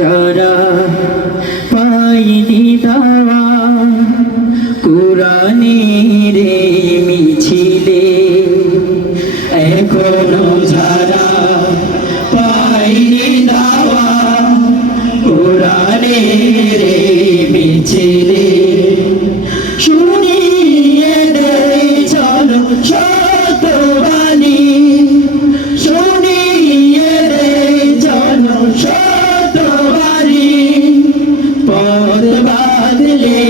যারা পাইনি দাওয়া কোরআনের মিছিলে এখনও যারা পাইনি দাওয়া কোরআনের মিছিলে।